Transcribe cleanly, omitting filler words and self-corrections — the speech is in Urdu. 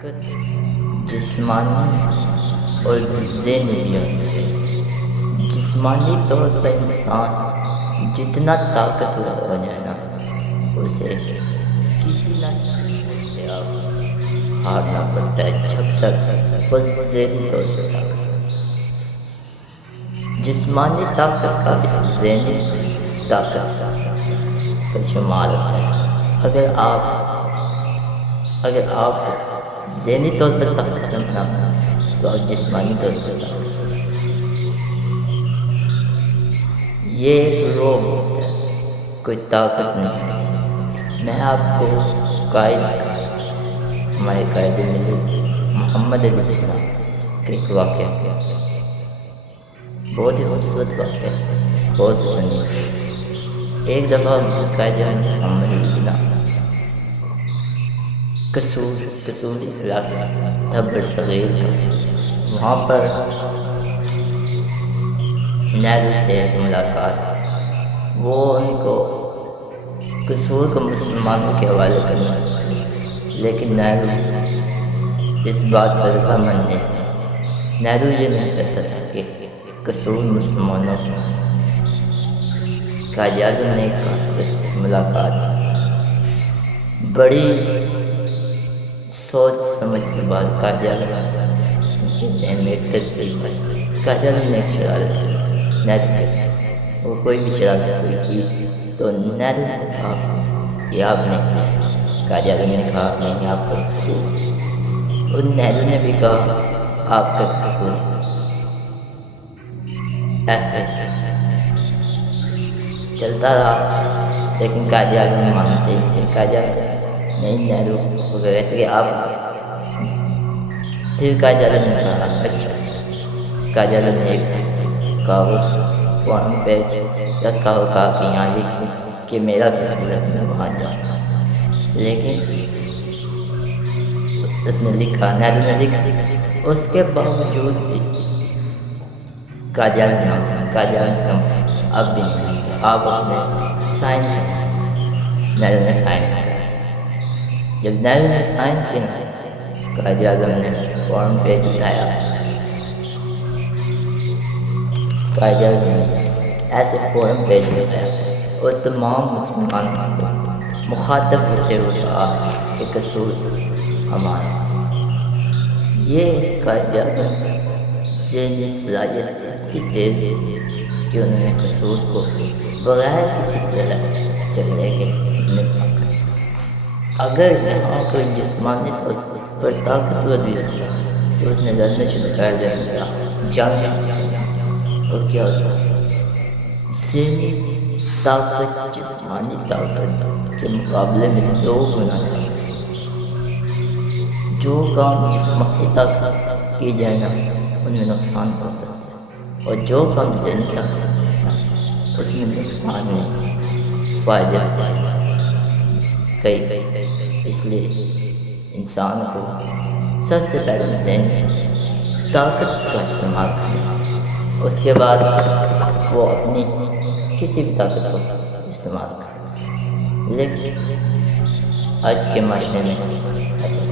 طاقت جسمانی اور ذہنی ہونی چاہیے۔ جسمانی طور پر انسان جتنا طاقتور ہو جائے نا، اسے کسی نہ کسی سے ہارنا پڑتا ہے جب تک وہ ذہنی طور پر طاقتور۔ جسمانی طاقت کا بھی ذہنی طاقت کا شمار ہوتا ہے۔ اگر آپ ذہنی طور پر طاقت رکھنا تو آپ جسمانی طور پر طاقت۔ یہ ایک روگ ہوتا ہے، کوئی طاقت نہیں ہوتی۔ میں آپ کو ہمارے قائد محمد علی جناح کا ایک واقعہ کیا، بہت ہی خوبصورت واقعہ ہے، غور سے سنیے۔ ایک دفعہ قائد محمد علی جناح قصور علاقہ تھا برصغیر کا، وہاں پر نہرو سے ملاقات، وہ ان کو قصور کو مسلمانوں کے حوالے کرنا، لیکن نہرو اس بات پر رضامند نہیں تھا۔ نہرو یہ نہیں چاہتا تھا کہ قصور مسلمانوں کا اجازت نہیں کہا ملاقات۔ بڑی سوچ سمجھ کے بعد کے ذہن میں ایک ترتیب ہے، قائد نے ایک شرارت کی نہرو کے ساتھ۔ وہ کوئی بھی شرارت کی تو نہرو نے کہا یہ آپ نے قائد اعظم نے کہا نہیں، آپ کا قصور، اور نہرو نے بھی کہا آپ کا قصور۔ ایسے چلتا رہا، لیکن قائد اعظم مانتے تھے، قائد اعظم نہیں، نہرو وہ کہتے کہ آپ۔ پھر قائد اعظم نے کہا اچھا، قائد اعظم نے ایک کاغذ فارم پیج رکھا اور کہا کہ یہاں لکھیں کہ میرا قصور ہے، میں وہاں جاؤں۔ لیکن اس نے لکھا، نہرو نے لکھا، اس کے باوجود بھی قائد اعظم اب بھی نہیں، آپ اپنے سائن کریں۔ نہرو نے سائن کیا۔ جب نہرو نے سائن کیا، قائد اعظم نے فارم پیج اٹھایا، قائد اعظم نے ایسے فارم پیج اٹھایا اور تمام مسلمانوں کو مخاطب ہوتے ہوئے کہا کہ قصور ہمارا۔ یہ قائد اعظم ذہنی صلاحیت کی تیز تھی کہ انہوں نے قصور کو بغیر کسی طرح جھگڑے کے نہیں پکڑا۔ اگر یہاں کوئی جسمانی طور پر طاقتور بھی ہوتا تو اس نے لڑنا شروع کر دیا، جنگ، اور کیا ہوتا؟ ذہنی طاقت جسمانی طاقت کے مقابلے میں 2 گنا تھا۔ جو کام جسمانی طاقت کی جائے نا، ان میں نقصان ہو سکتا ہے، اور جو کام ذہنی طاقت اس میں نقصان نہیں، فائدے کئی۔ اس لیے انسان کو سب سے پہلے ذہنی طاقت کا استعمال کرنا چاہیے، اس کے بعد وہ اپنی کسی بھی طاقت کو استعمال کرے۔ لیکن آج کے معاشرے میں ایسا